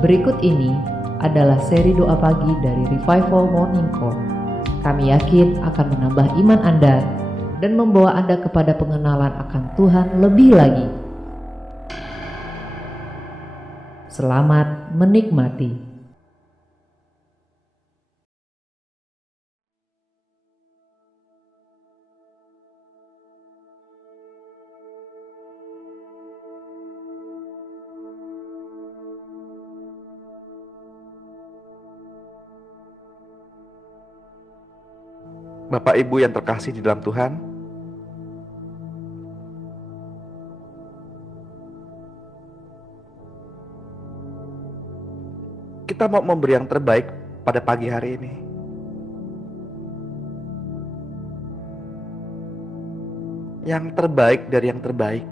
Berikut ini adalah seri doa pagi dari Revival Morning Call. Kami yakin akan menambah iman Anda dan membawa Anda kepada pengenalan akan Tuhan lebih lagi. Selamat menikmati. Bapak Ibu yang terkasih di dalam Tuhan, kita mau memberi yang terbaik pada pagi hari ini. Yang terbaik dari yang terbaik.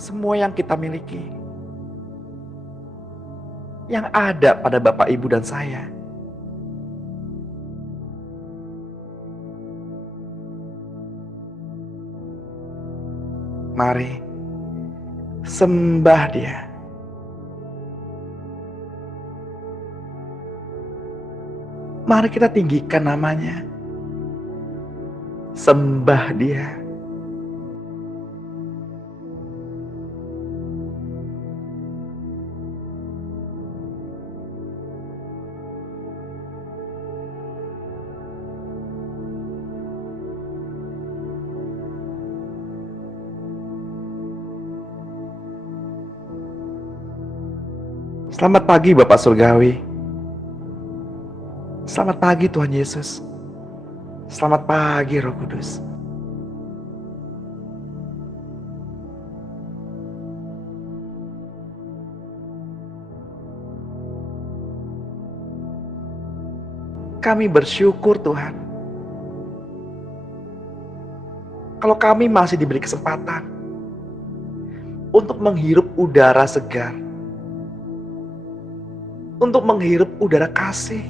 Semua yang kita miliki, yang ada pada Bapak Ibu dan saya. Mari sembah Dia. Mari kita tinggikan namanya. Sembah Dia. Selamat pagi Bapak Surgawi. Selamat pagi Tuhan Yesus. Selamat pagi Roh Kudus. Kami bersyukur Tuhan, kalau kami masih diberi kesempatan untuk menghirup udara segar, untuk menghirup udara kasih.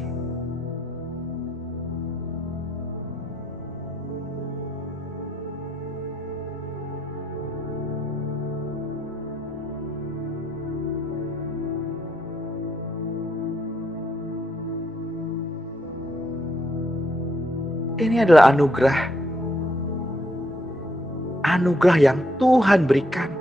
Ini adalah anugerah yang Tuhan berikan.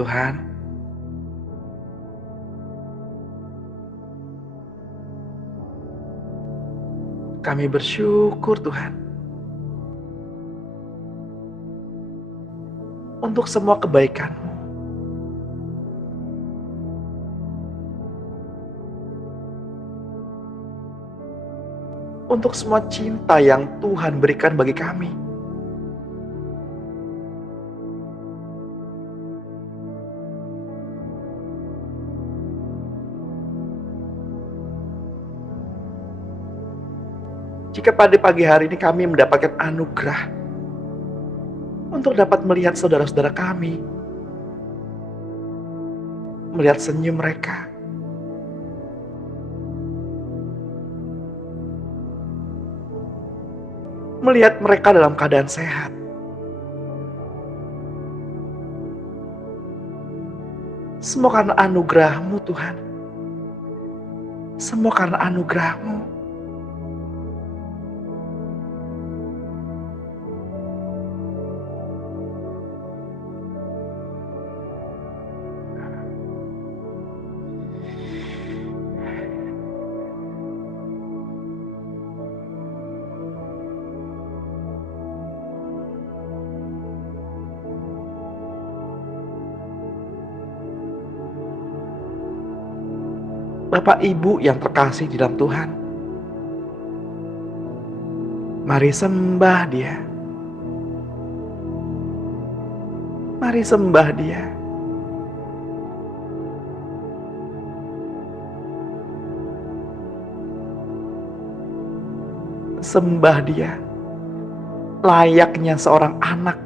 Tuhan, kami bersyukur Tuhan untuk semua kebaikan-Mu, untuk semua cinta yang Tuhan berikan bagi kami. Jika pada pagi hari ini kami mendapatkan anugerah untuk dapat melihat saudara-saudara kami, melihat senyum mereka, melihat mereka dalam keadaan sehat, semua karena anugerah-Mu Tuhan, semua karena anugerah-Mu. Bapak Ibu yang terkasih di dalam Tuhan, mari sembah Dia. Mari sembah Dia. Sembah Dia layaknya seorang anak.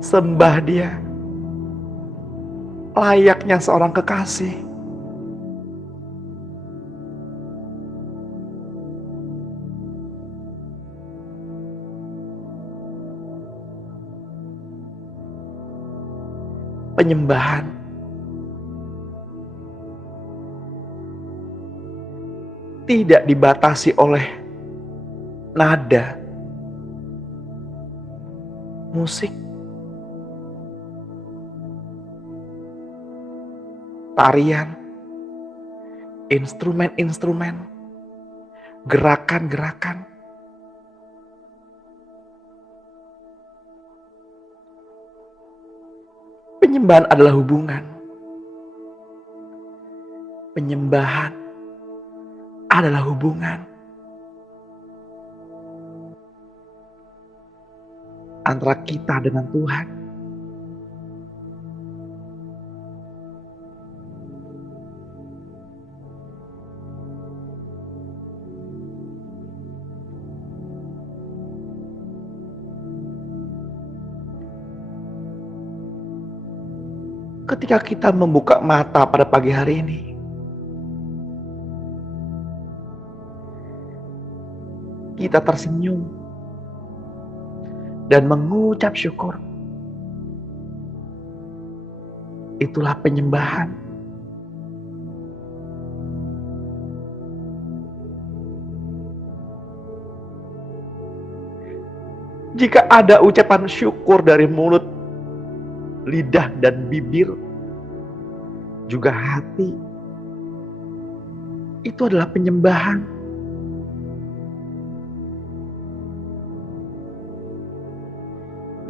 Sembah Dia layaknya seorang kekasih. Penyembahan tidak dibatasi oleh nada, musik, tarian, instrumen-instrumen, gerakan-gerakan. Penyembahan adalah hubungan. Penyembahan adalah hubungan antara kita dengan Tuhan. Ketika kita membuka mata pada pagi hari ini, kita tersenyum dan mengucap syukur. Itulah penyembahan. Jika ada ucapan syukur dari mulut, lidah dan bibir, juga hati, itu adalah penyembahan.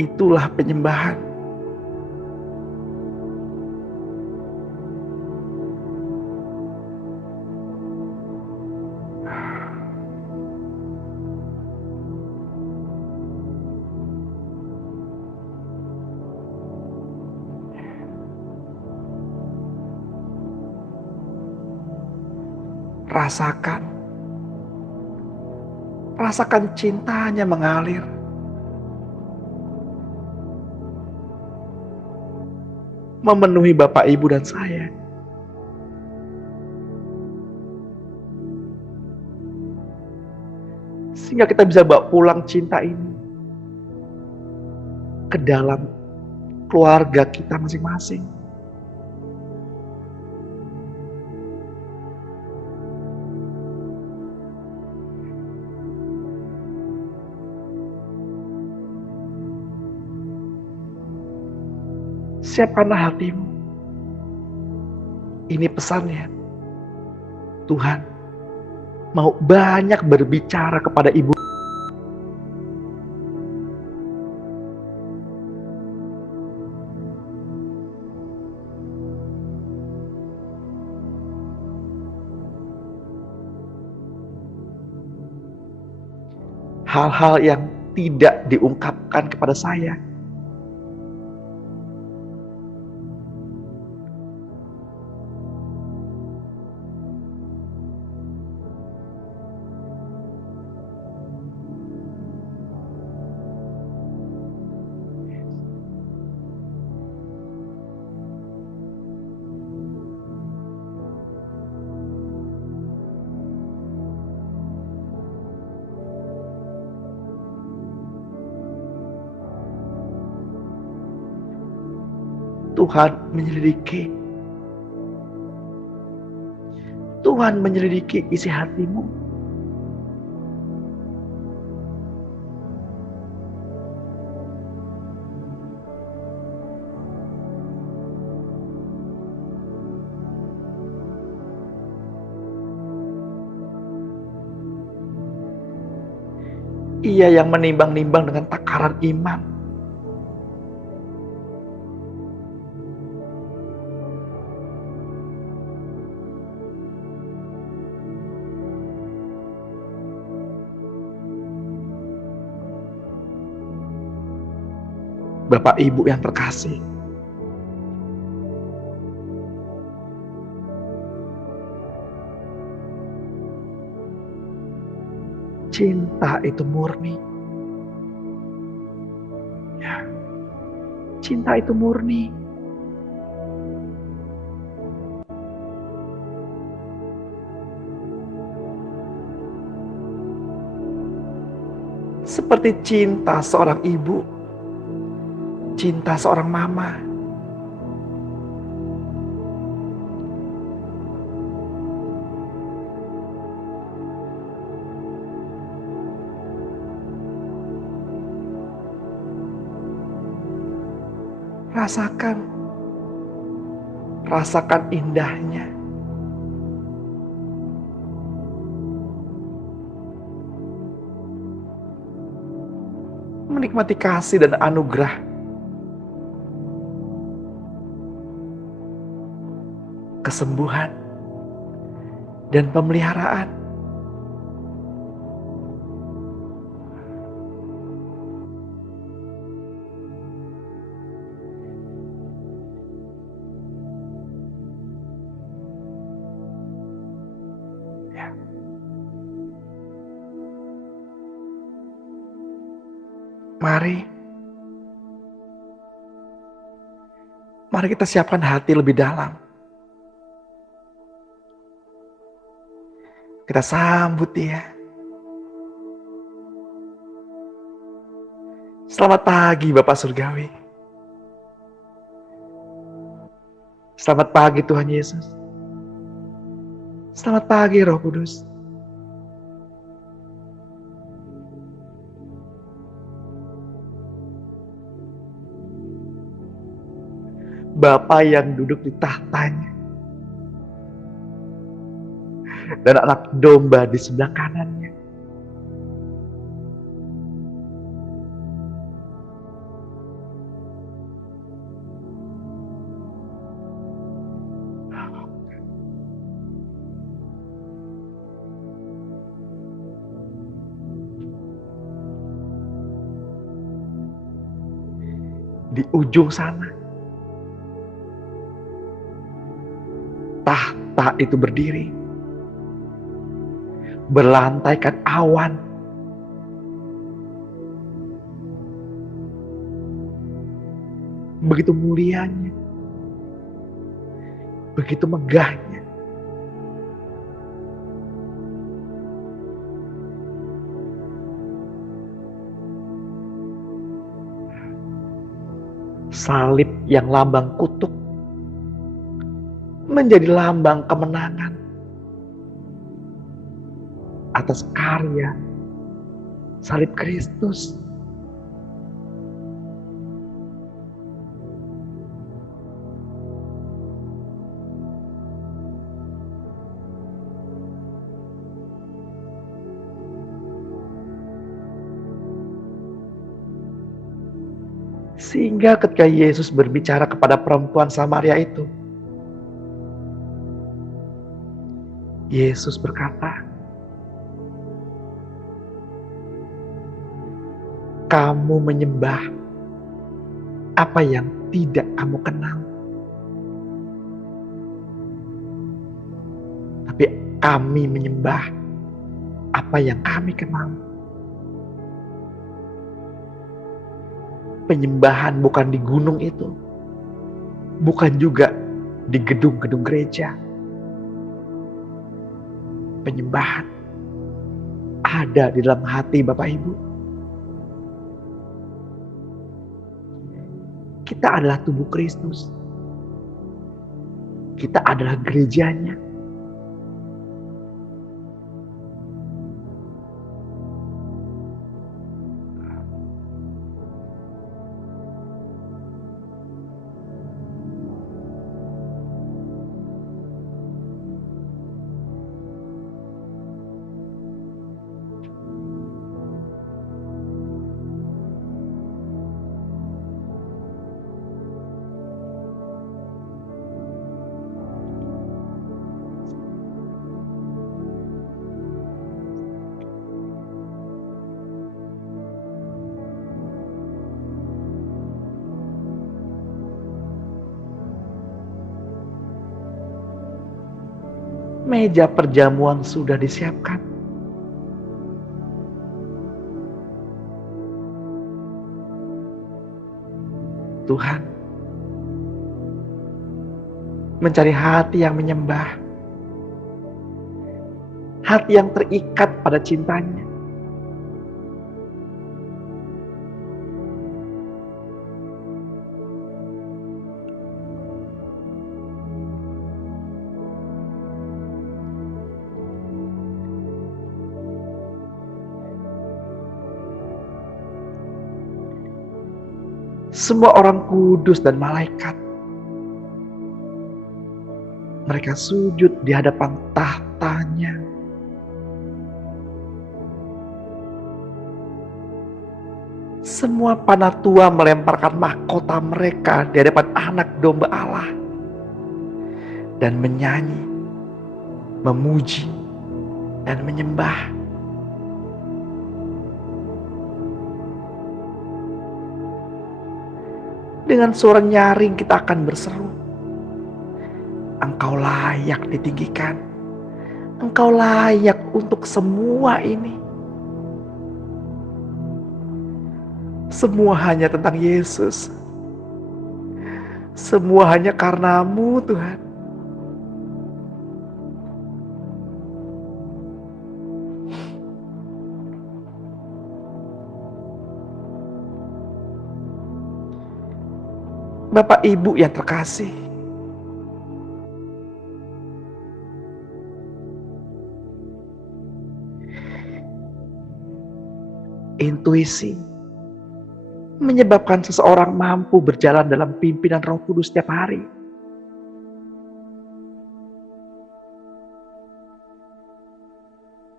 Itulah penyembahan. Rasakan cintanya mengalir. Memenuhi Bapak, Ibu, dan saya. Sehingga kita bisa bawa pulang cinta ini ke dalam keluarga kita masing-masing. Siapkanlah hatimu. Ini pesannya. Tuhan mau banyak berbicara kepada ibu. Hal-hal yang tidak diungkapkan kepada saya. Tuhan menyelidiki. Tuhan menyelidiki isi hatimu. Ia yang menimbang-nimbang dengan takaran iman. Bapak Ibu yang terkasih, cinta itu murni. Ya, cinta itu murni. Seperti cinta seorang ibu, cinta seorang mama. Rasakan, rasakan indahnya. Menikmati kasih dan anugerah. Kesembuhan dan pemeliharaan. Ya. Mari kita siapkan hati lebih dalam. Kita sambut Dia. Selamat pagi Bapak Surgawi. Selamat pagi Tuhan Yesus. Selamat pagi Roh Kudus. Bapa yang duduk di tahtanya dan anak domba di sebelah kanannya. Di ujung sana, tahta itu berdiri, berlantaikan awan. Begitu mulianya, begitu megahnya. Salib yang lambang kutuk menjadi lambang kemenangan atas karya salib Kristus. Sehingga ketika Yesus berbicara kepada perempuan Samaria itu, Yesus berkata, "Kamu menyembah apa yang tidak kamu kenal. Tapi kami menyembah apa yang kami kenal." Penyembahan bukan di gunung itu, bukan juga di gedung-gedung gereja. Penyembahan ada di dalam hati Bapak Ibu. Kita adalah tubuh Kristus. Kita adalah gerejanya. Meja perjamuan sudah disiapkan. Tuhan. Mencari hati yang menyembah, hati yang terikat pada cintanya. Semua orang kudus dan malaikat, mereka sujud di hadapan tahtanya. Semua panatua melemparkan mahkota mereka di hadapan anak domba Allah dan menyanyi, memuji, dan menyembah. Dengan suara nyaring kita akan berseru, Engkau layak ditinggikan, Engkau layak untuk semua ini. Semua hanya tentang Yesus. Semua hanya karena-Mu, Tuhan. Bapak Ibu yang terkasih, intuisi menyebabkan seseorang mampu berjalan dalam pimpinan Roh Kudus setiap hari.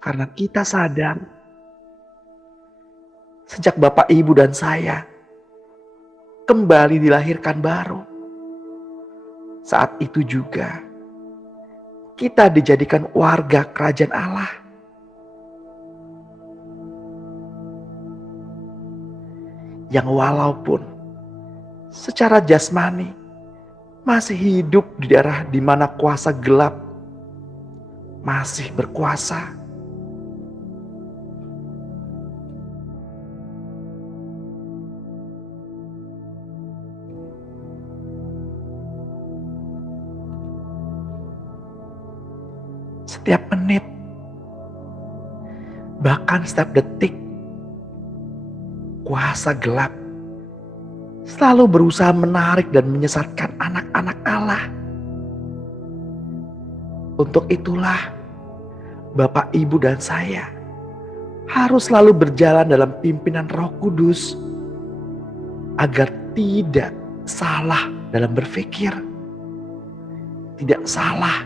Karena kita sadar, sejak Bapak Ibu dan saya kembali dilahirkan baru, saat itu juga kita dijadikan warga kerajaan Allah. Yang walaupun secara jasmani masih hidup di daerah di mana kuasa gelap masih berkuasa. Setiap menit, bahkan setiap detik, kuasa gelap selalu berusaha menarik dan menyesatkan anak-anak Allah. Untuk itulah Bapak, Ibu, dan saya harus selalu berjalan dalam pimpinan Roh Kudus agar tidak salah dalam berpikir, tidak salah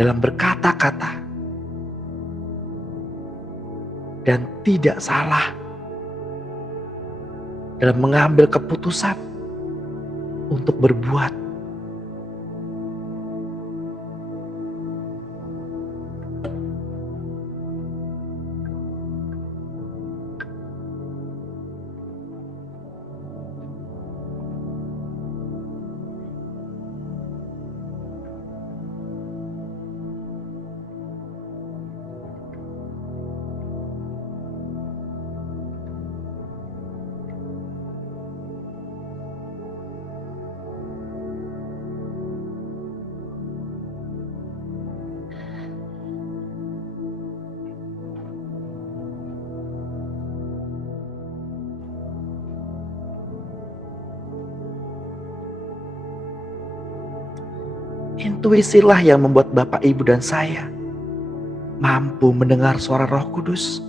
dalam berkata-kata, dan tidak salah dalam mengambil keputusan untuk berbuat. Intuisilah yang membuat Bapak, Ibu, dan saya mampu mendengar suara Roh Kudus.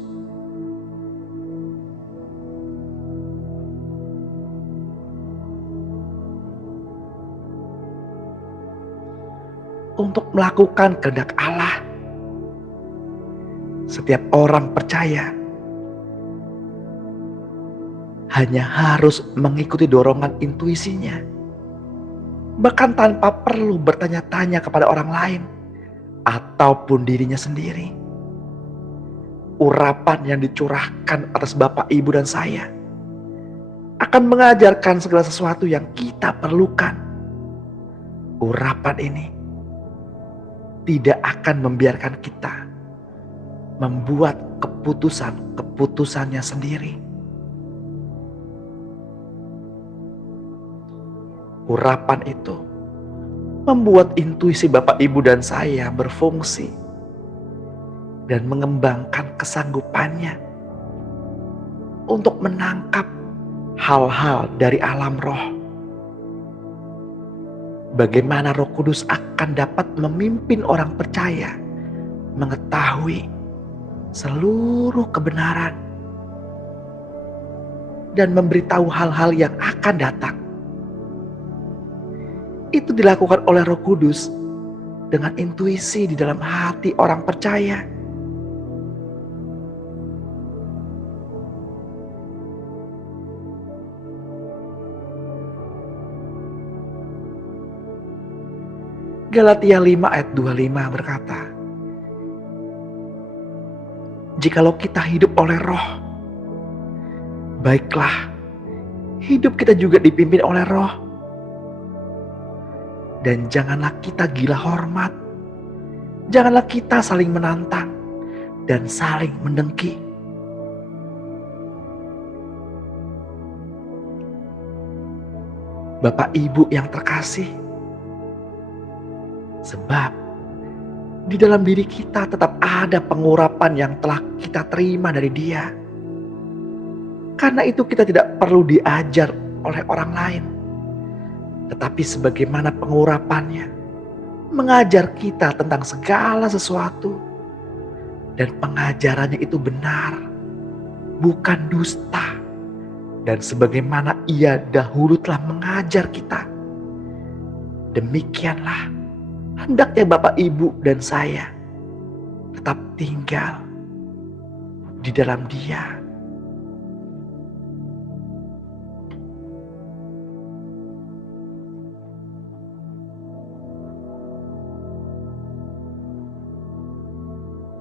Untuk melakukan kehendak Allah. Setiap orang percaya hanya harus mengikuti dorongan intuisinya, bahkan tanpa perlu bertanya-tanya kepada orang lain ataupun dirinya sendiri. Urapan yang dicurahkan atas Bapak, Ibu, dan saya akan mengajarkan segala sesuatu yang kita perlukan. Urapan ini tidak akan membiarkan kita membuat keputusan-keputusannya sendiri. Urapan itu membuat intuisi Bapak, Ibu, dan saya berfungsi dan mengembangkan kesanggupannya untuk menangkap hal-hal dari alam roh. Bagaimana Roh Kudus akan dapat memimpin orang percaya mengetahui seluruh kebenaran dan memberitahu hal-hal yang akan datang. Itu dilakukan oleh Roh Kudus dengan intuisi di dalam hati orang percaya. Galatia 5 ayat 25 berkata, jikalau kita hidup oleh roh, baiklah hidup kita juga dipimpin oleh roh. Dan janganlah kita gila hormat, janganlah kita saling menantang dan saling mendengki. Bapak Ibu yang terkasih, sebab di dalam diri kita tetap ada pengurapan yang telah kita terima dari Dia. Karena itu kita tidak perlu diajar oleh orang lain, tetapi sebagaimana pengurapannya mengajar kita tentang segala sesuatu, dan pengajarannya itu benar, bukan dusta. Dan sebagaimana Ia dahulu telah mengajar kita, demikianlah hendaknya Bapak, Ibu, dan saya tetap tinggal di dalam Dia.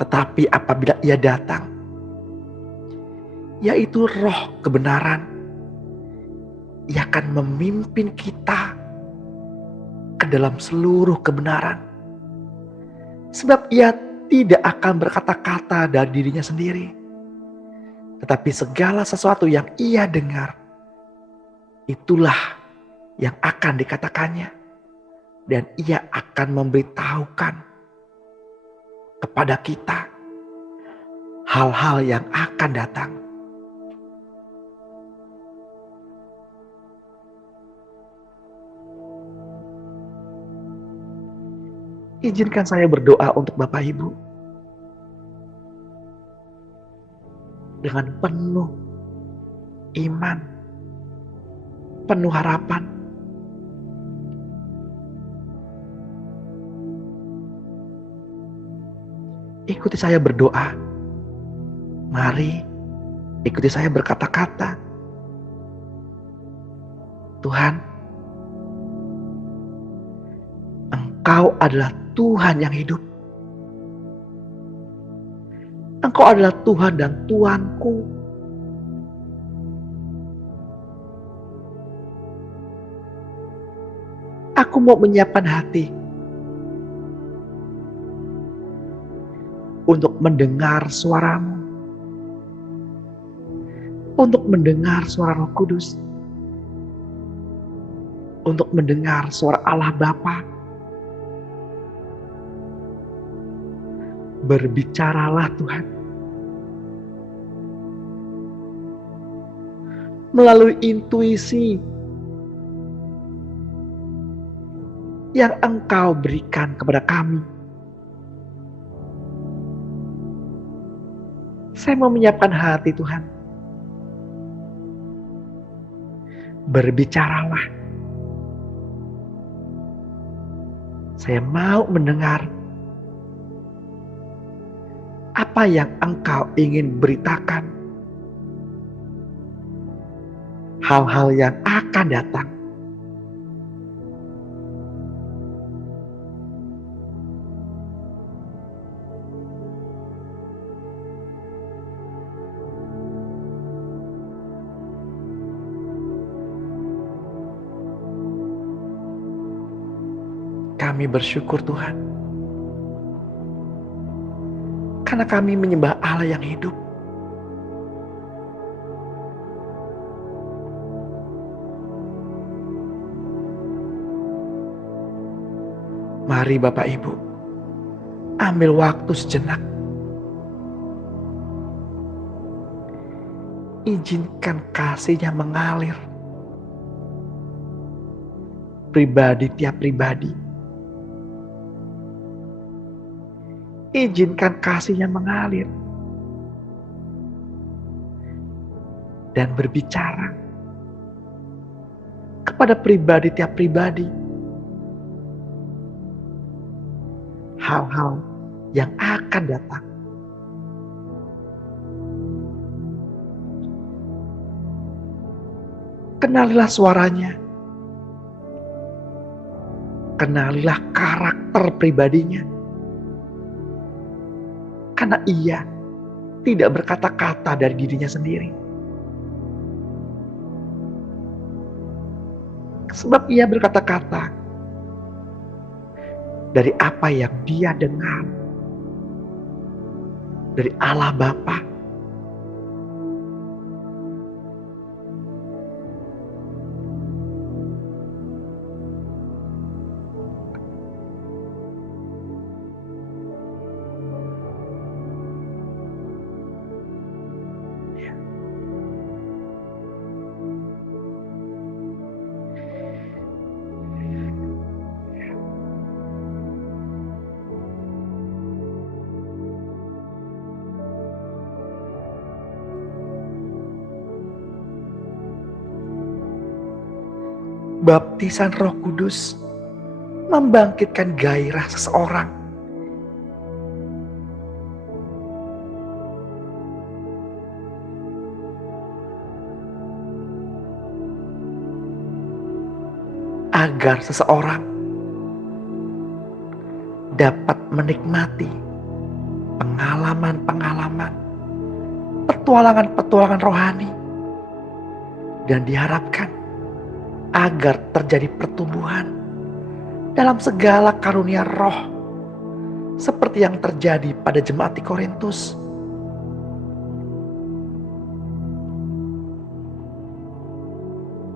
Tetapi apabila Ia datang, yaitu Roh kebenaran, Ia akan memimpin kita ke dalam seluruh kebenaran. Sebab Ia tidak akan berkata-kata dari dirinya sendiri, tetapi segala sesuatu yang Ia dengar, itulah yang akan dikatakannya, dan Ia akan memberitahukan kepada kita hal-hal yang akan datang. Izinkan saya berdoa untuk Bapak Ibu dengan penuh iman, penuh harapan. Ikuti saya berdoa. Mari ikuti saya berkata-kata. Tuhan, Engkau adalah Tuhan yang hidup. Engkau adalah Tuhan dan Tuanku. Aku mau menyiapkan hati untuk mendengar suara-Mu, untuk mendengar suara Roh Kudus, untuk mendengar suara Allah Bapa. Berbicaralah Tuhan melalui intuisi yang Engkau berikan kepada kami. Saya mau menyiapkan hati Tuhan. Berbicaralah. Saya mau mendengar apa yang Engkau ingin beritakan. Hal-hal yang akan datang. Kami bersyukur Tuhan, karena kami menyembah Allah yang hidup. Mari Bapak Ibu, ambil waktu sejenak. Izinkan kasih-Nya mengalir. Pribadi tiap pribadi. Izinkan kasih-Nya mengalir. Dan berbicara kepada pribadi tiap pribadi. Hal-hal yang akan datang. Kenalilah suaranya. Kenalilah karakter pribadinya. Karena ia tidak berkata-kata dari dirinya sendiri. Sebab ia berkata-kata dari apa yang dia dengar dari Allah Bapa. Baptisan Roh Kudus membangkitkan gairah seseorang. Agar seseorang dapat menikmati pengalaman-pengalaman, petualangan-petualangan rohani. Dan diharapkan agar terjadi pertumbuhan dalam segala karunia roh seperti yang terjadi pada jemaat di Korintus.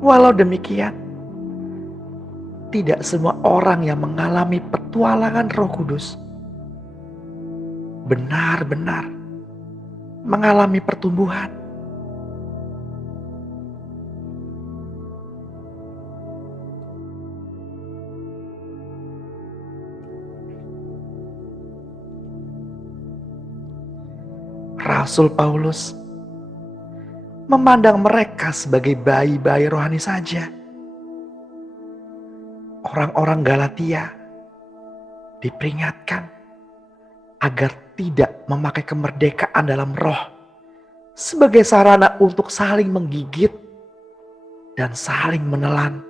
Walau demikian, tidak semua orang yang mengalami petualangan Roh Kudus benar-benar mengalami pertumbuhan. Rasul Paulus memandang mereka sebagai bayi-bayi rohani saja. Orang-orang Galatia diperingatkan agar tidak memakai kemerdekaan dalam roh sebagai sarana untuk saling menggigit dan saling menelan.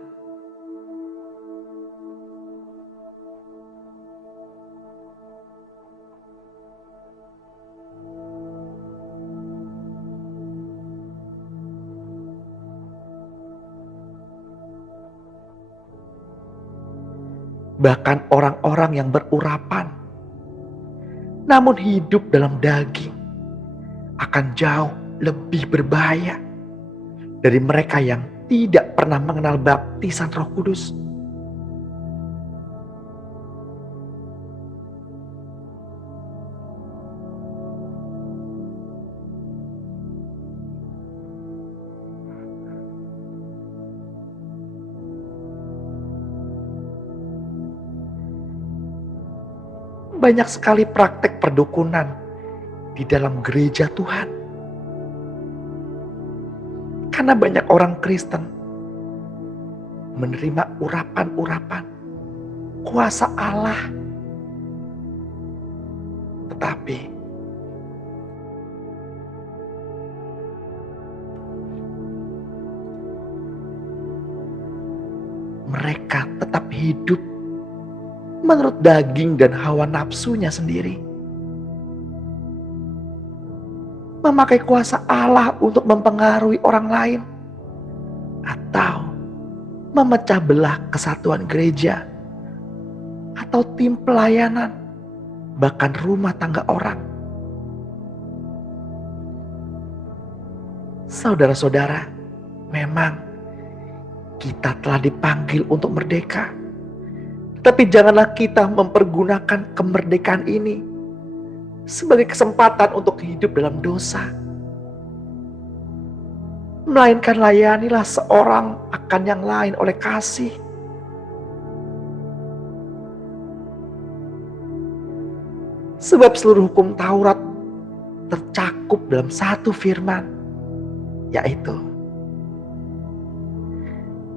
Bahkan orang-orang yang berurapan namun hidup dalam daging akan jauh lebih berbahaya dari mereka yang tidak pernah mengenal baptisan Roh Kudus. Banyak sekali praktek perdukunan di dalam gereja Tuhan. Karena banyak orang Kristen menerima urapan-urapan kuasa Allah. Tetapi mereka tetap hidup menurut daging dan hawa nafsunya sendiri. Memakai kuasa Allah untuk mempengaruhi orang lain. Atau memecah belah kesatuan gereja. Atau tim pelayanan. Bahkan rumah tangga orang. Saudara-saudara, memang kita telah dipanggil untuk merdeka. Tapi janganlah kita mempergunakan kemerdekaan ini sebagai kesempatan untuk hidup dalam dosa. Melainkan layanilah seorang akan yang lain oleh kasih. Sebab seluruh hukum Taurat tercakup dalam satu firman, yaitu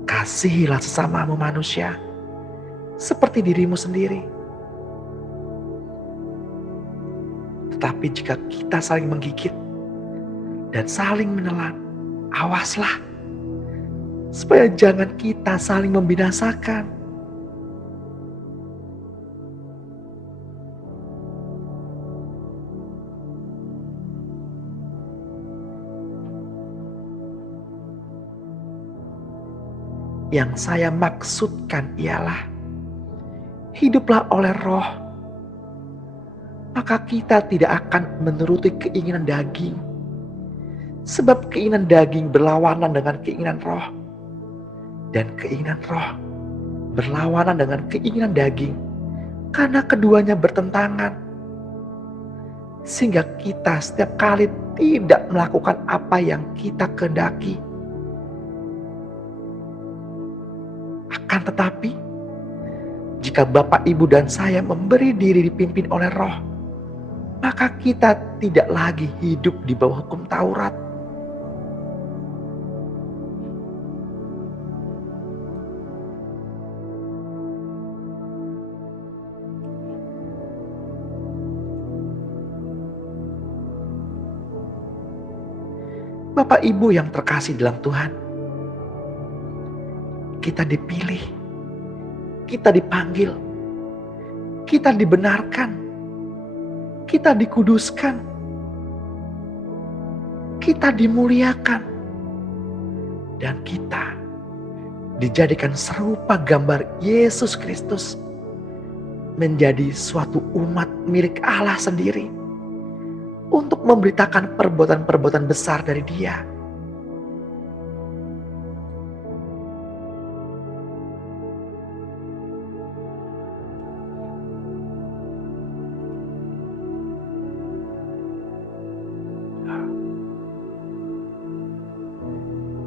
kasihilah sesamamu manusia seperti dirimu sendiri. Tetapi jika kita saling menggigit dan saling menelan, awaslah supaya jangan kita saling membinasakan. Yang saya maksudkan ialah hiduplah oleh Roh, maka kita tidak akan menuruti keinginan daging. Sebab keinginan daging berlawanan dengan keinginan Roh, dan keinginan Roh berlawanan dengan keinginan daging, karena keduanya bertentangan. Sehingga kita setiap kali tidak melakukan apa yang kita kehendaki. Akan tetapi, jika Bapak, Ibu, dan saya memberi diri dipimpin oleh Roh, maka kita tidak lagi hidup di bawah hukum Taurat. Bapak, Ibu yang terkasih dalam Tuhan, kita dipilih, kita dipanggil, kita dibenarkan, kita dikuduskan, kita dimuliakan, dan kita dijadikan serupa gambar Yesus Kristus menjadi suatu umat milik Allah sendiri untuk memberitakan perbuatan-perbuatan besar dari Dia.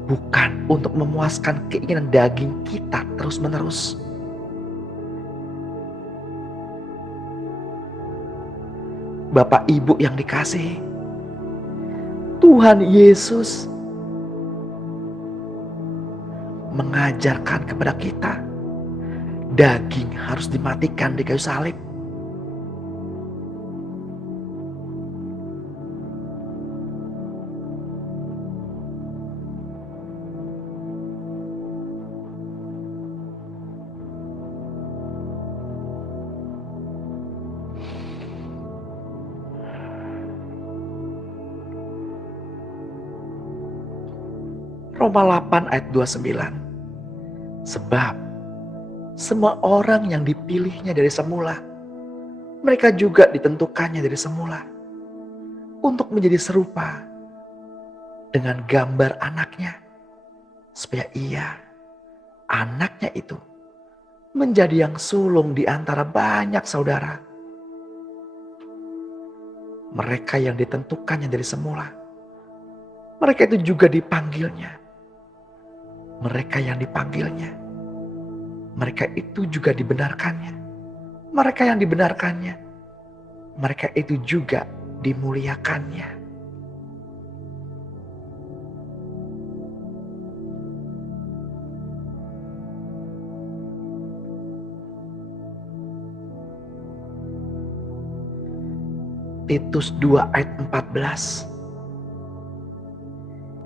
Bukan untuk memuaskan keinginan daging kita terus-menerus. Bapak, Ibu yang dikasihi, Tuhan Yesus mengajarkan kepada kita, daging harus dimatikan di kayu salib. Roma 8 ayat 29. Sebab semua orang yang dipilihnya dari semula, mereka juga ditentukannya dari semula untuk menjadi serupa dengan gambar anaknya, supaya ia, anaknya itu, menjadi yang sulung di antara banyak saudara. Mereka yang ditentukannya dari semula, mereka itu juga dipanggilnya. Mereka yang dipanggilnya, mereka itu juga dibenarkannya. Mereka yang dibenarkannya, mereka itu juga dimuliakannya. Titus 2 ayat 14.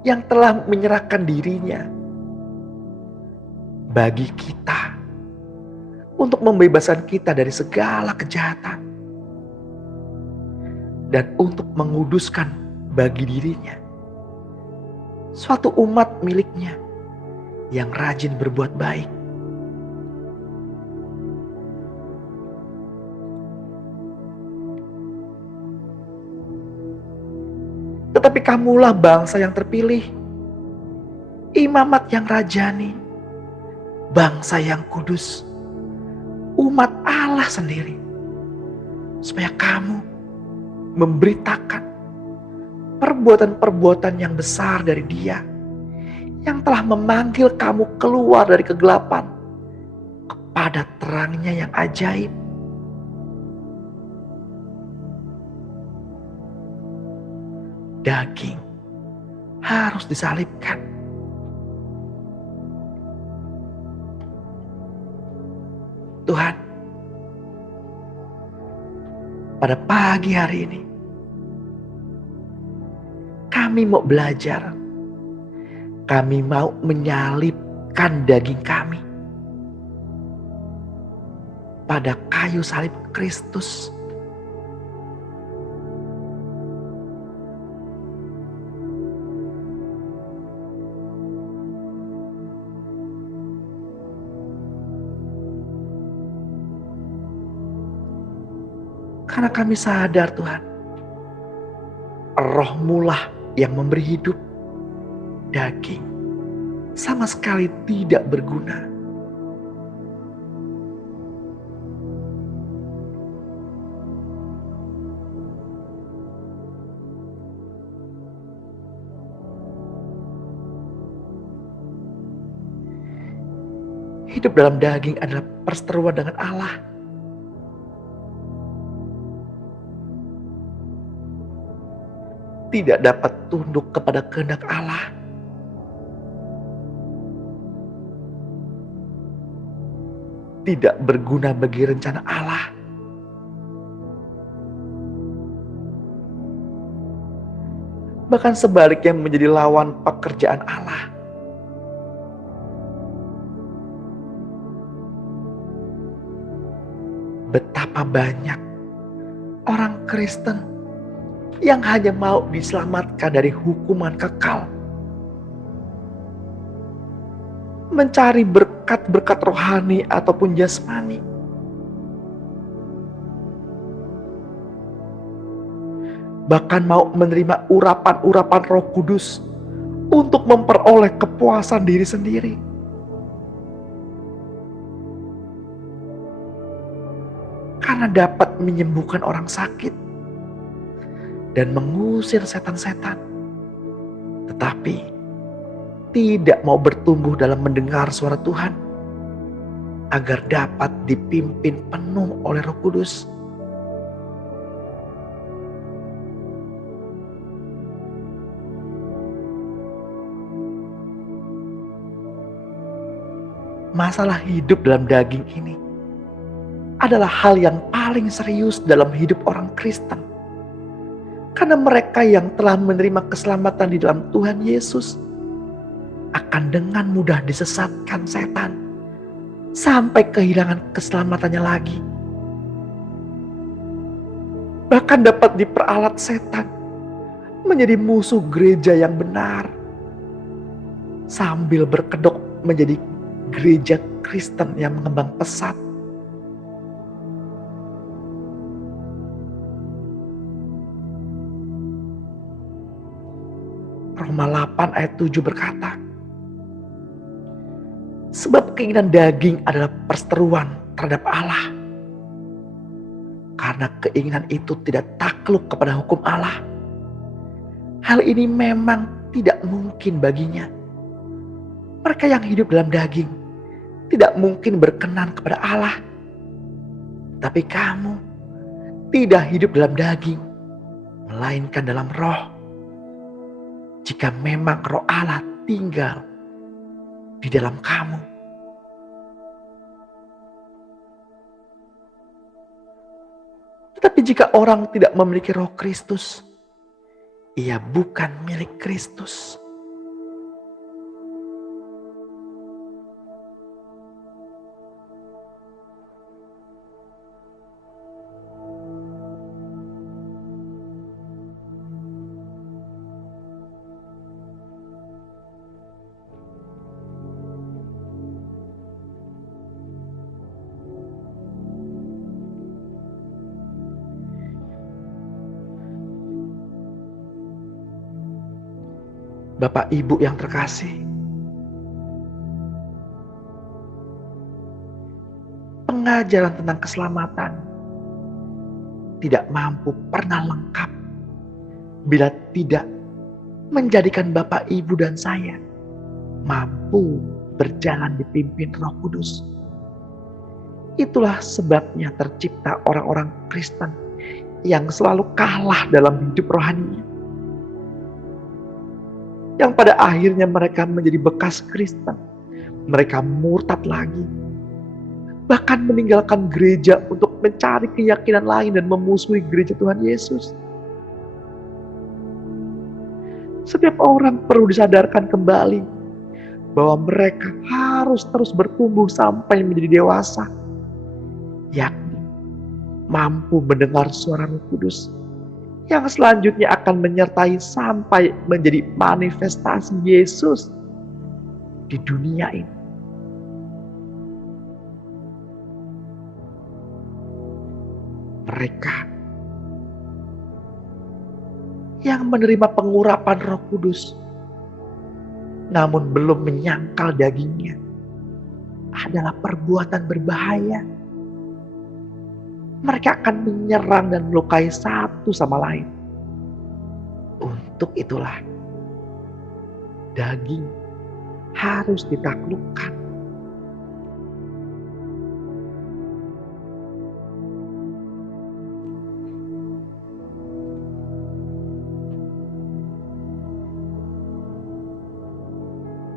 Yang telah menyerahkan dirinya bagi kita untuk membebaskan kita dari segala kejahatan dan untuk menguduskan bagi dirinya suatu umat miliknya yang rajin berbuat baik. Tetapi kamulah bangsa yang terpilih, imamat yang rajani, bangsa yang kudus, umat Allah sendiri, supaya kamu memberitakan perbuatan-perbuatan yang besar dari Dia yang telah memanggil kamu keluar dari kegelapan kepada terangnya yang ajaib. Daging harus disalibkan. Tuhan, pada pagi hari ini kami mau belajar. Kami mau menyalibkan daging kami pada kayu salib Kristus. Karena kami sadar Tuhan, Roh-Mu lah yang memberi hidup. Daging sama sekali tidak berguna. Hidup dalam daging adalah perseteruan dengan Allah. Tidak dapat tunduk kepada kehendak Allah. Tidak berguna bagi rencana Allah. Bahkan sebaliknya menjadi lawan pekerjaan Allah. Betapa banyak orang Kristen yang hanya mau diselamatkan dari hukuman kekal, mencari berkat-berkat rohani ataupun jasmani, bahkan mau menerima urapan-urapan Roh Kudus untuk memperoleh kepuasan diri sendiri. Karena dapat menyembuhkan orang sakit dan mengusir setan-setan, tetapi tidak mau bertumbuh dalam mendengar suara Tuhan agar dapat dipimpin penuh oleh Roh Kudus. Masalah hidup dalam daging ini adalah hal yang paling serius dalam hidup orang Kristen. Karena mereka yang telah menerima keselamatan di dalam Tuhan Yesus akan dengan mudah disesatkan setan sampai kehilangan keselamatannya lagi. Bahkan dapat diperalat setan menjadi musuh gereja yang benar, sambil berkedok menjadi gereja Kristen yang mengembang pesat. Roma 8 ayat 7 berkata, sebab keinginan daging adalah perseteruan terhadap Allah. Karena keinginan itu tidak takluk kepada hukum Allah. Hal ini memang tidak mungkin baginya. Mereka yang hidup dalam daging tidak mungkin berkenan kepada Allah. Tapi kamu tidak hidup dalam daging, melainkan dalam roh. Jika memang Roh Allah tinggal di dalam kamu. Tetapi jika orang tidak memiliki Roh Kristus, ia bukan milik Kristus. Bapak Ibu yang terkasih, pengajaran tentang keselamatan tidak mampu pernah lengkap bila tidak menjadikan Bapak, Ibu, dan saya mampu berjalan dipimpin Roh Kudus. Itulah sebabnya tercipta orang-orang Kristen yang selalu kalah dalam hidup rohaninya. Yang pada akhirnya mereka menjadi bekas Kristen. Mereka murtad lagi. Bahkan meninggalkan gereja untuk mencari keyakinan lain dan memusuhi gereja Tuhan Yesus. Setiap orang perlu disadarkan kembali bahwa mereka harus terus bertumbuh sampai menjadi dewasa, yakni mampu mendengar suara Roh Kudus yang selanjutnya akan menyertai sampai menjadi manifestasi Yesus di dunia ini. Mereka yang menerima pengurapan Roh Kudus namun belum menyangkal dagingnya adalah perbuatan berbahaya. Mereka akan menyerang dan melukai satu sama lain. Untuk itulah daging harus ditaklukkan.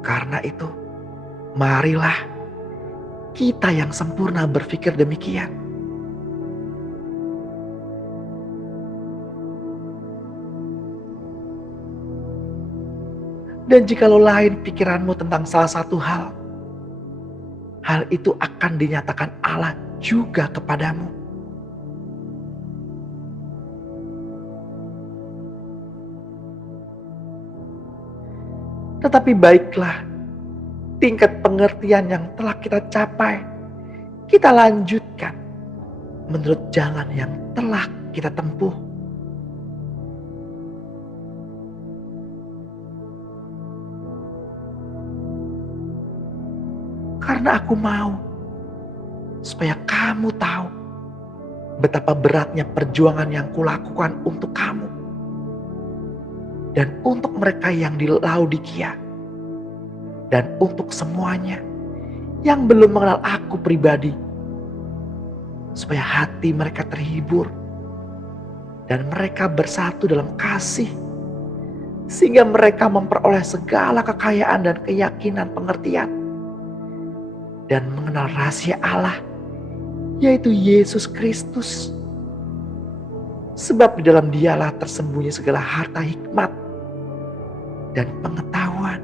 Karena itu, marilah kita yang sempurna berpikir demikian. Dan jikalau lain pikiranmu tentang salah satu hal itu akan dinyatakan Allah juga kepadamu. Tetapi baiklah, tingkat pengertian yang telah kita capai, kita lanjutkan menurut jalan yang telah kita tempuh. Karena aku mau supaya kamu tahu betapa beratnya perjuangan yang kulakukan untuk kamu dan untuk mereka yang di Laodikia dan untuk semuanya yang belum mengenal aku pribadi, supaya hati mereka terhibur dan mereka bersatu dalam kasih sehingga mereka memperoleh segala kekayaan dan keyakinan pengertian dan mengenal rahasia Allah, yaitu Yesus Kristus. Sebab di dalam Dialah tersembunyi segala harta hikmat dan pengetahuan.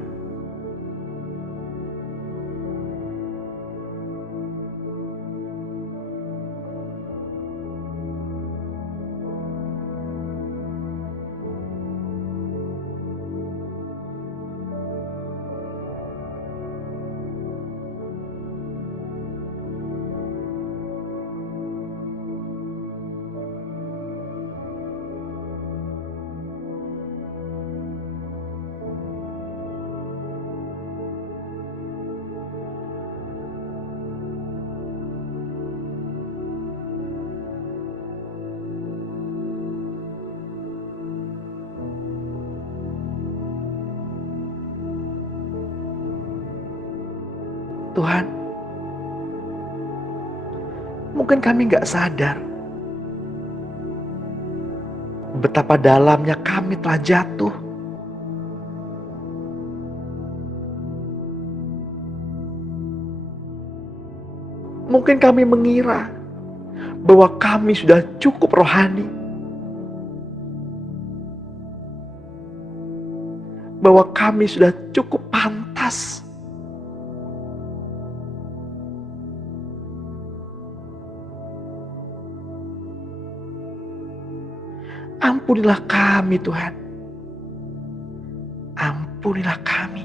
Tuhan, mungkin kami gak sadar betapa dalamnya kami telah jatuh. Mungkin kami mengira bahwa kami sudah cukup rohani, bahwa kami sudah cukup pantas. Ampunilah kami, Tuhan. Ampunilah kami.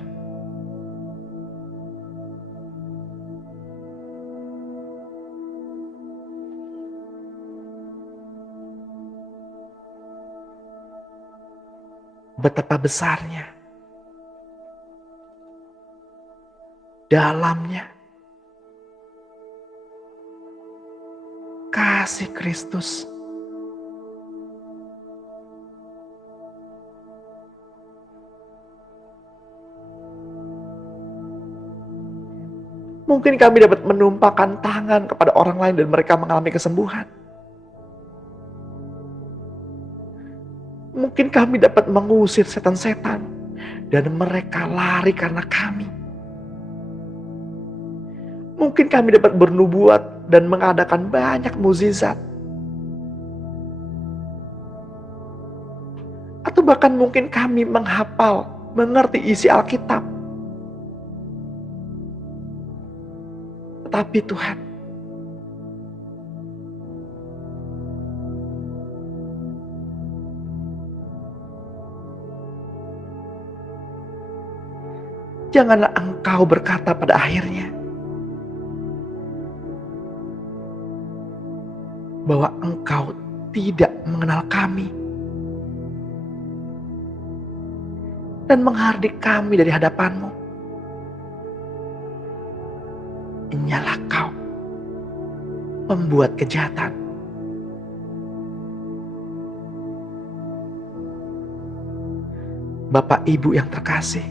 Betapa besarnya, dalamnya, kasih Kristus. Mungkin kami dapat menumpahkan tangan kepada orang lain dan mereka mengalami kesembuhan. Mungkin kami dapat mengusir setan-setan dan mereka lari karena kami. Mungkin kami dapat bernubuat dan mengadakan banyak mukjizat. Atau bahkan mungkin kami menghafal, mengerti isi Alkitab. Tetapi Tuhan, janganlah Engkau berkata pada akhirnya bahwa Engkau tidak mengenal kami dan menghardik kami dari hadapan-Mu. Inyalah Kau pembuat kejahatan. Bapak Ibu yang terkasih,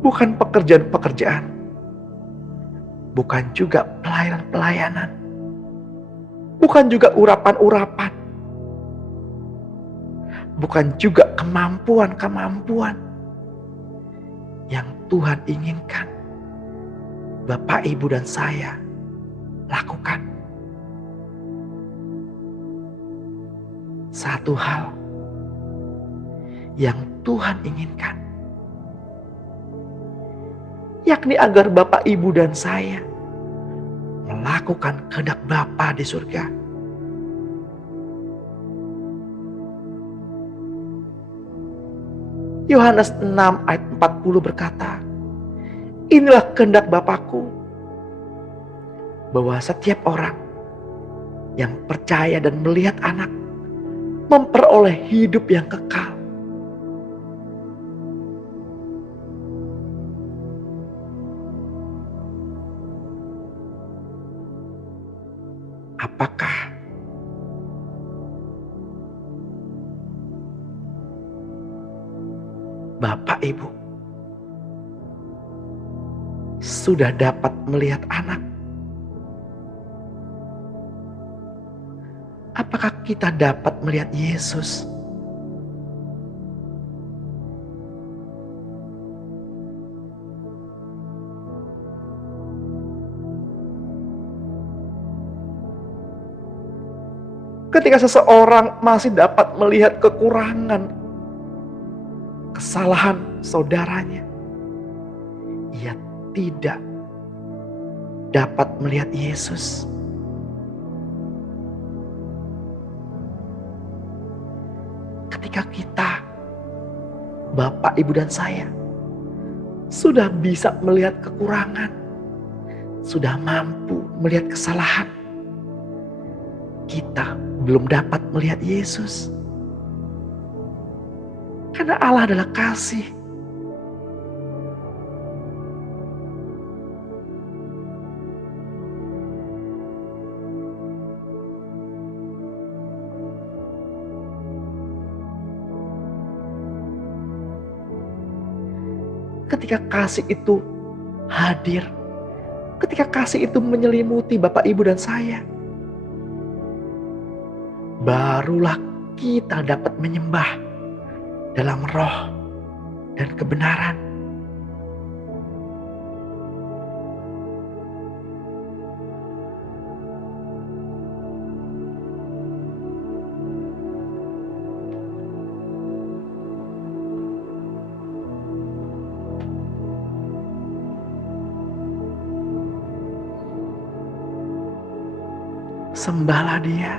bukan pekerjaan-pekerjaan, bukan juga pelayanan-pelayanan, bukan juga urapan-urapan, bukan juga kemampuan-kemampuan yang Tuhan inginkan Bapak, Ibu, dan saya lakukan. Satu hal yang Tuhan inginkan, yakni agar Bapak, Ibu, dan saya melakukan kehendak Bapa di surga. Yohanes 6 ayat 40 berkata, inilah kehendak Bapakku, bahwa setiap orang yang percaya dan melihat Anak memperoleh hidup yang kekal. Apakah Bapak Ibu sudah dapat melihat Anak? Apakah kita dapat melihat Yesus? Ketika seseorang masih dapat melihat kekurangan, kesalahan saudaranya, ia tidak dapat melihat Yesus. Ketika kita, Bapak, Ibu, dan saya sudah bisa melihat kekurangan, sudah mampu melihat kesalahan, kita belum dapat melihat Yesus. Karena Allah adalah kasih. Ketika kasih itu hadir, ketika kasih itu menyelimuti Bapak, Ibu, dan saya, barulah kita dapat menyembah dalam roh dan kebenaran. Sembahlah Dia.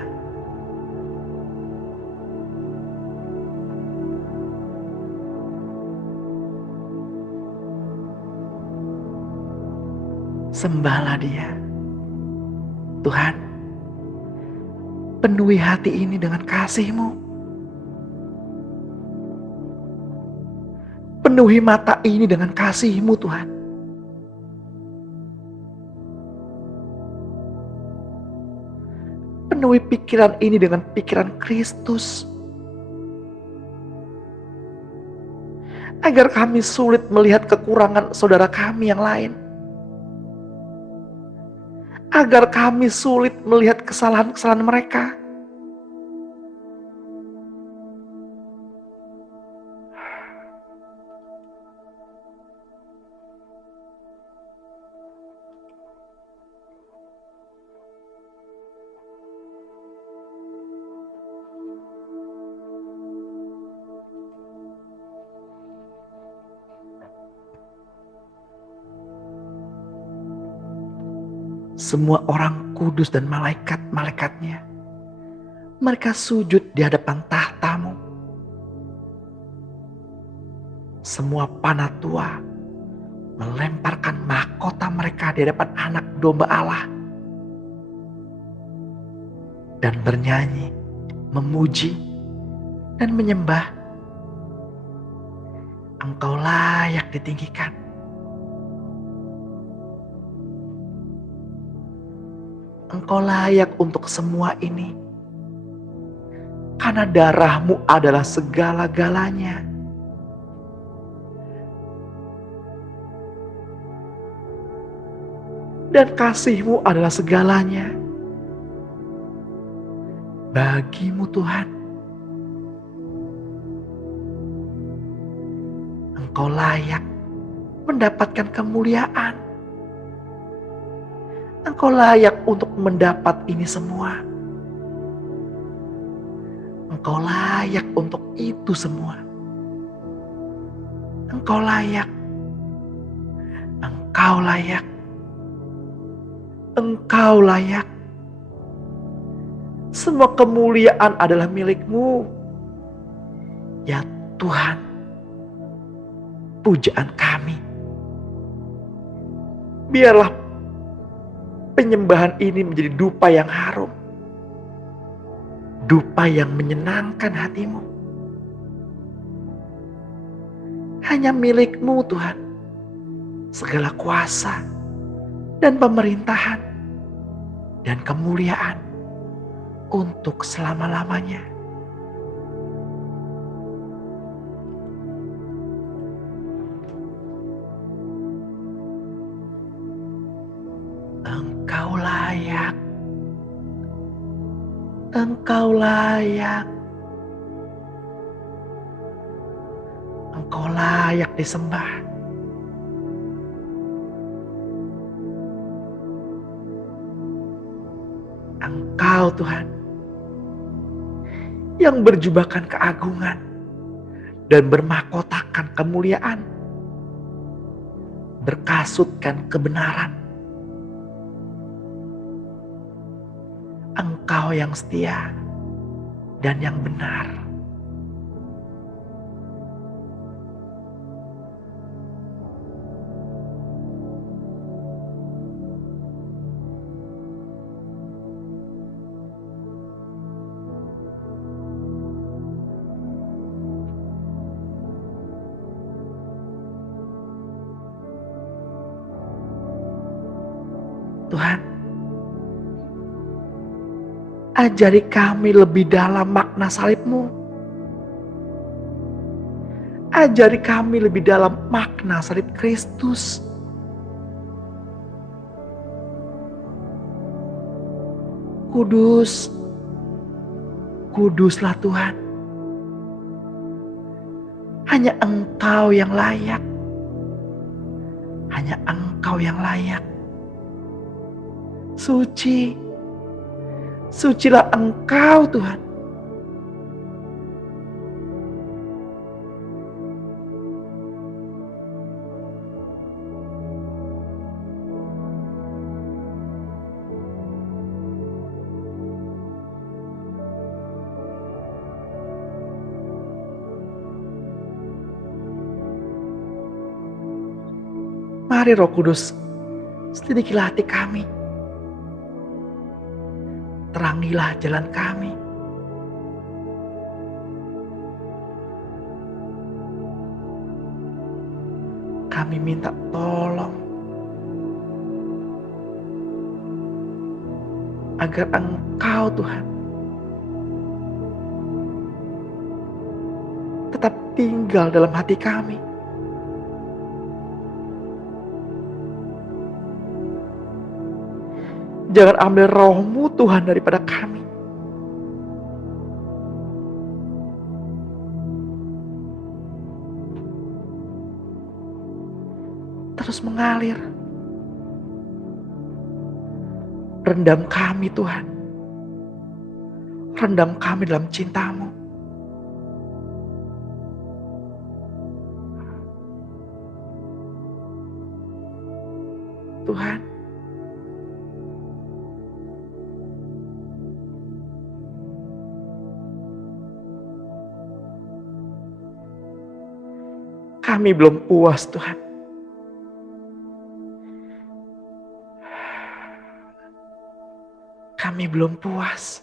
Sembahlah Dia. Tuhan, penuhi hati ini dengan kasih-Mu. Penuhi mata ini dengan kasih-Mu, Tuhan. Penuhi pikiran ini dengan pikiran Kristus, agar kami sulit melihat kekurangan saudara kami yang lain, agar kami sulit melihat kesalahan-kesalahan mereka. Semua orang kudus dan malaikat-malaikatnya, mereka sujud di hadapan tahta-Mu. Semua panatua melemparkan mahkota mereka di hadapan anak domba Allah dan bernyanyi, memuji, dan menyembah. Engkau layak ditinggikan. Engkau layak untuk semua ini, karena darah-Mu adalah segala-galanya. Dan kasih-Mu adalah segalanya. Bagi-Mu Tuhan, Engkau layak mendapatkan kemuliaan. Engkau layak untuk mendapat ini semua. Engkau layak untuk itu semua. Engkau layak. Engkau layak. Engkau layak. Semua kemuliaan adalah milik-Mu. Ya Tuhan, pujaan kami. Biarlah penyembahan ini menjadi dupa yang harum. Dupa yang menyenangkan hati-Mu. Hanya milik-Mu Tuhan, segala kuasa dan pemerintahan dan kemuliaan untuk selama-lamanya. Engkau layak. Engkau layak. Engkau layak disembah. Engkau Tuhan yang berjubahkan keagungan dan bermahkotakan kemuliaan, berkasutkan kebenaran. Engkau yang setia dan yang benar. Tuhan, ajari kami lebih dalam makna salib-Mu. Ajari kami lebih dalam makna salib Kristus. Kudus, kuduslah Tuhan. Hanya Engkau yang layak. Hanya Engkau yang layak. Suci, sucilah Engkau Tuhan. Mari Roh Kudus, selidikilah hati kami. Terangilah jalan kami. Kami minta tolong. agar Engkau Tuhan tetap tinggal dalam hati kami. Jangan ambil roh-Mu Tuhan daripada kami. Terus mengalir. Rendam kami Tuhan. Rendam kami dalam cinta-Mu. Tuhan, kami belum puas Tuhan. Kami belum puas.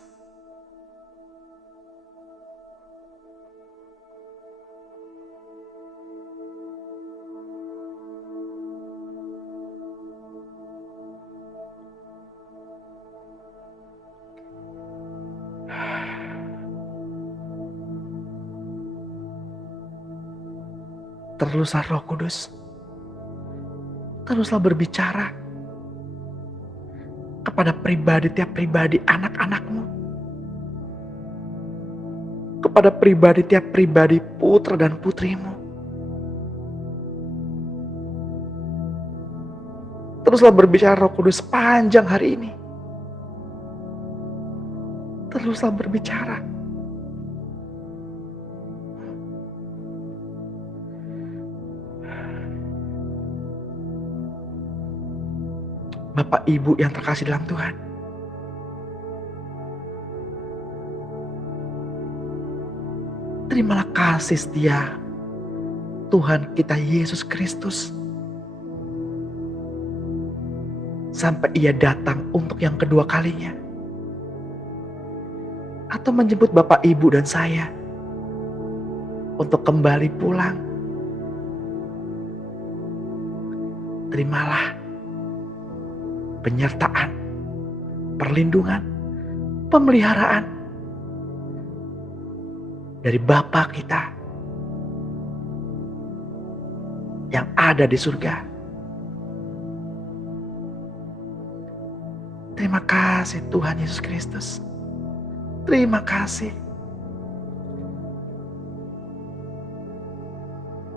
Teruslah Roh Kudus, teruslah berbicara kepada tiap pribadi anak-anak-Mu, kepada tiap pribadi putra dan putri-Mu. Teruslah berbicara Roh Kudus sepanjang hari ini. Teruslah berbicara. Bapak Ibu yang terkasih dalam Tuhan, terimalah kasih setia Tuhan kita Yesus Kristus sampai Ia datang untuk yang kedua kalinya, atau menjemput Bapak Ibu dan saya untuk kembali pulang. Terimalah penyertaan, perlindungan, pemeliharaan dari Bapa kita yang ada di surga. Terima kasih Tuhan Yesus Kristus. Terima kasih.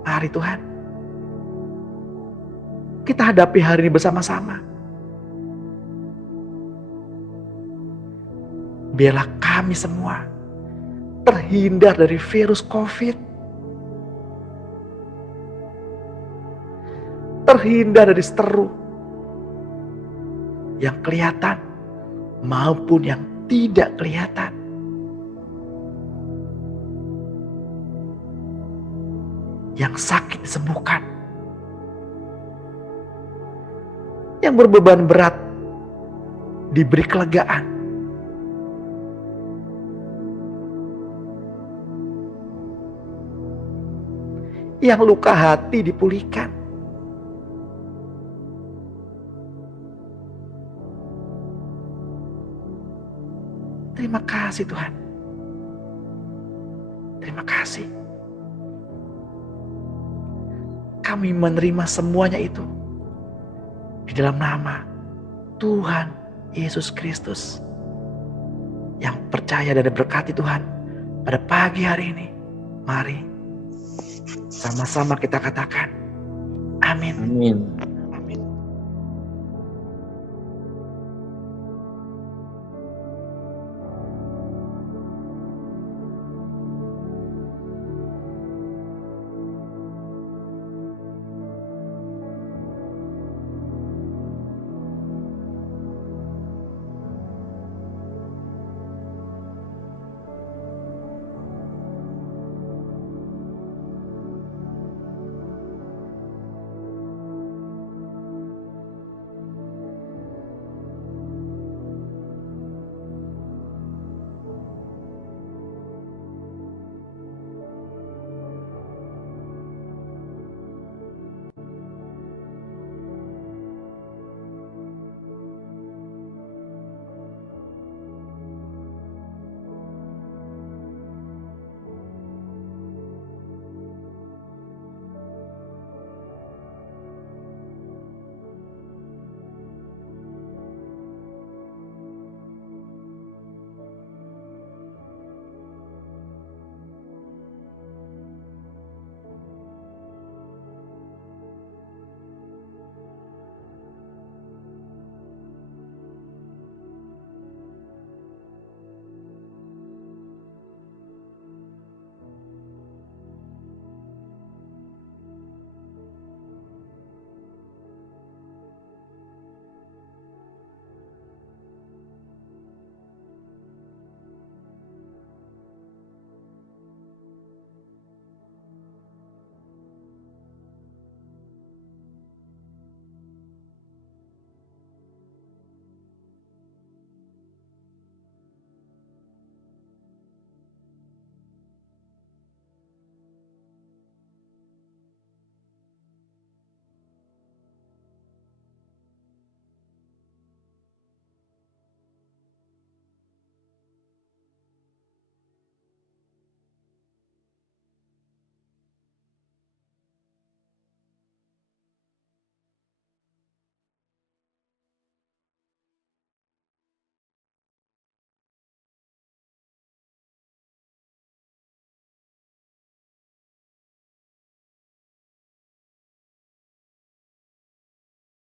Mari Tuhan, kita hadapi hari ini bersama-sama. Biarlah kami semua terhindar dari virus COVID. Terhindar dari seteru yang kelihatan maupun yang tidak kelihatan. Yang sakit disembuhkan. Yang berbeban berat diberi kelegaan. Yang luka hati dipulihkan. Terima kasih Tuhan. Terima kasih. Kami menerima semuanya itu di dalam nama Tuhan Yesus Kristus, yang percaya dan diberkati Tuhan pada pagi hari ini. Mari sama-sama kita katakan amin. Amin.